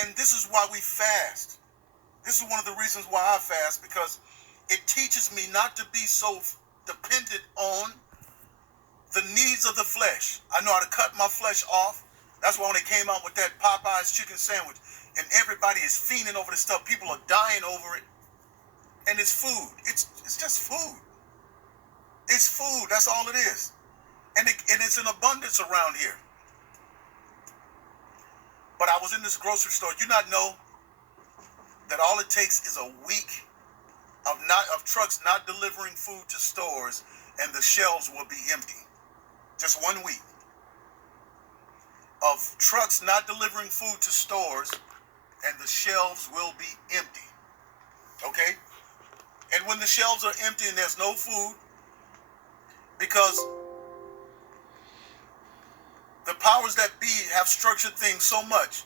And this is why we fast. This is one of the reasons why I fast, because it teaches me not to be so dependent on the needs of the flesh. I know how to cut my flesh off. That's why when they came out with that Popeye's chicken sandwich, and everybody is fiending over this stuff, people are dying over it, and it's food. It's just food. It's food. That's all it is, and it's in abundance around here. But I was in this grocery store. You not know that all it takes is a week of trucks not delivering food to stores, and the shelves will be empty. Just 1 week of trucks not delivering food to stores, and the shelves will be empty. Okay? And when the shelves are empty and there's no food, because the powers that be have structured things so much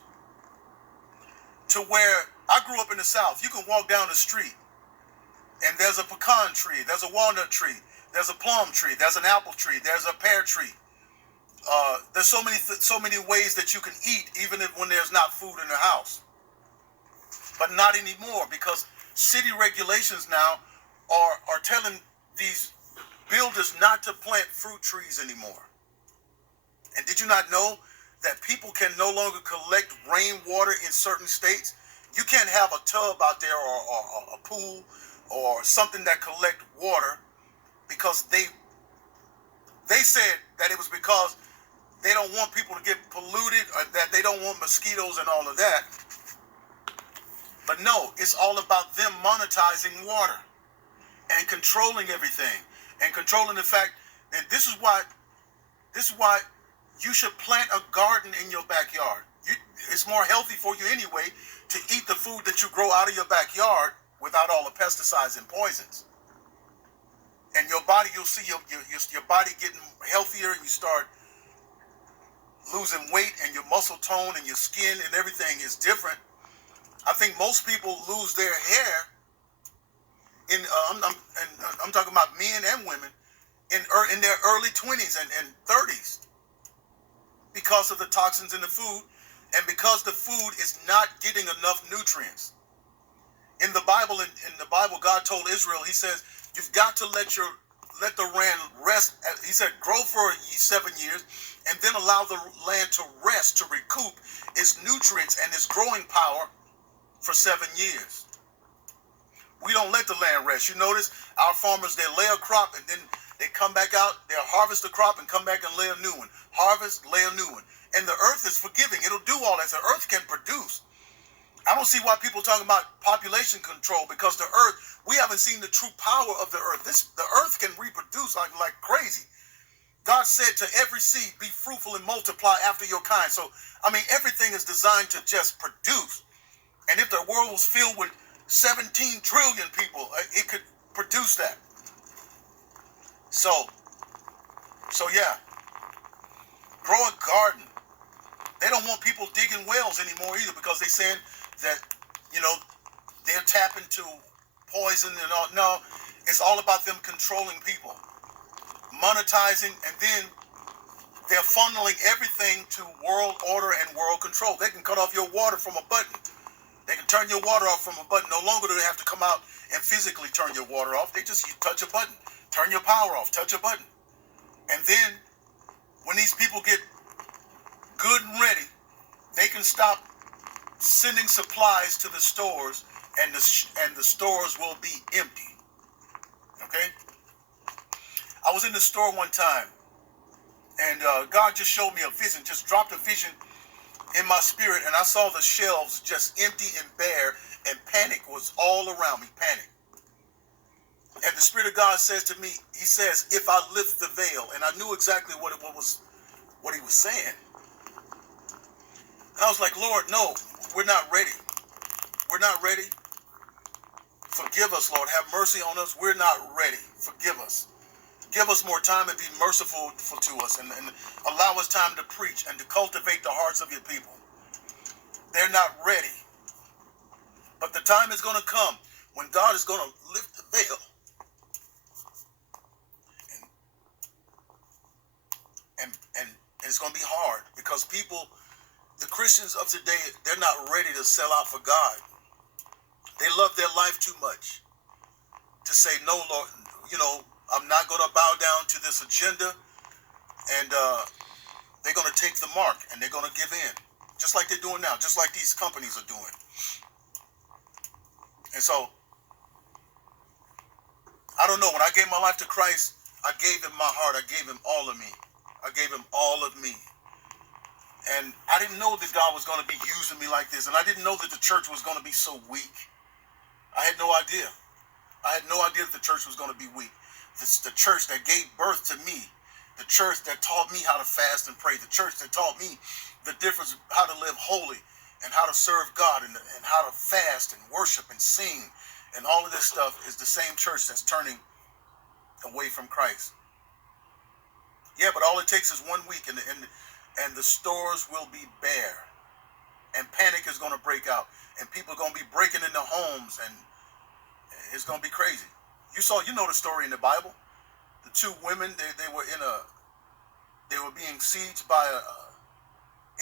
to where I grew up in the South. You can walk down the street and there's a pecan tree, there's a walnut tree, there's a plum tree, there's an apple tree, there's a pear tree. There's so many ways that you can eat, even when there's not food in the house. But not anymore, because city regulations now are telling these builders not to plant fruit trees anymore. And did you not know that people can no longer collect rainwater in certain states? You can't have a tub out there or a pool or something that collect water, because they said that it was because they don't want people to get polluted, or that they don't want mosquitoes and all of that. But no, it's all about them monetizing water and controlling everything, and controlling the fact that this is why you should plant a garden in your backyard. It's more healthy for you anyway to eat the food that you grow out of your backyard without all the pesticides and poisons. And your body, you'll see your body getting healthier, and you start losing weight, and your muscle tone and your skin and everything is different. I think most people lose their hair I'm talking about men and women in their early 20s and 30s, because of the toxins in the food, and because the food is not getting enough nutrients. In the Bible, God told Israel, he says, you've got to let the land rest. He said, grow for 7 years, and then allow the land to rest, to recoup its nutrients and its growing power for 7 years. We don't let the land rest. You notice our farmers, they lay a crop, and then they come back out, they'll harvest the crop and come back and lay a new one. Harvest, lay a new one. And the earth is forgiving. It'll do all that. The earth can produce. I don't see why people talking about population control, because the earth, we haven't seen the true power of the earth. The earth can reproduce like crazy. God said to every seed, be fruitful and multiply after your kind. So, everything is designed to just produce. And if the world was filled with 17 trillion people, it could produce that. So yeah, grow a garden. They don't want people digging wells anymore either, because they're saying that, they're tapping into poison and all. No, it's all about them controlling people, monetizing, and then they're funneling everything to world order and world control. They can cut off your water from a button. They can turn your water off from a button. No longer do they have to come out and physically turn your water off. They just touch a button, turn your power off, touch a button. And then when these people get good and ready, they can stop sending supplies to the stores, and the stores will be empty. Okay? I was in the store one time, and God just showed me a vision, just dropped a vision in my spirit, and I saw the shelves just empty and bare, and panic was all around me, panic. And the Spirit of God says to me, he says, if I lift the veil, and I knew exactly what he was saying. And I was like, Lord, no, we're not ready. We're not ready. Forgive us, Lord. Have mercy on us. We're not ready. Forgive us. Give us more time and be merciful to us, and allow us time to preach and to cultivate the hearts of your people. They're not ready. But the time is going to come when God is going to lift the veil. And it's going to be hard, because people The Christians of today, they're not ready to sell out for God. They love their life too much to say, no, Lord, I'm not going to bow down to this agenda. And they're going to take the mark and they're going to give in. Just like they're doing now, just like these companies are doing. And so, I don't know. When I gave my life to Christ, I gave him my heart. I gave him all of me. I gave him all of me. And I didn't know that God was going to be using me like this. And I didn't know that the church was going to be so weak. I had no idea. I had no idea that the church was going to be weak. This the church that gave birth to me. The church that taught me how to fast and pray. The church that taught me the difference, how to live holy and how to serve God and how to fast and worship and sing. And all of this stuff is the same church that's turning away from Christ. Yeah, but all it takes is 1 week and the stores will be bare. And panic is going to break out. And people are going to be breaking into homes. And it's going to be crazy. You know the story in the Bible. The two women, they were being sieged by a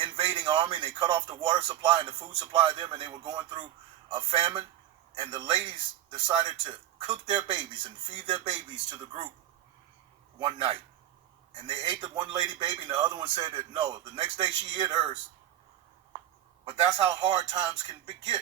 invading army. And they cut off the water supply and the food supply of them. And they were going through a famine. And the ladies decided to cook their babies and feed their babies to the group one night. And they ate the one lady baby, and the other one said that no, the next day she hid hers. But that's how hard times can get,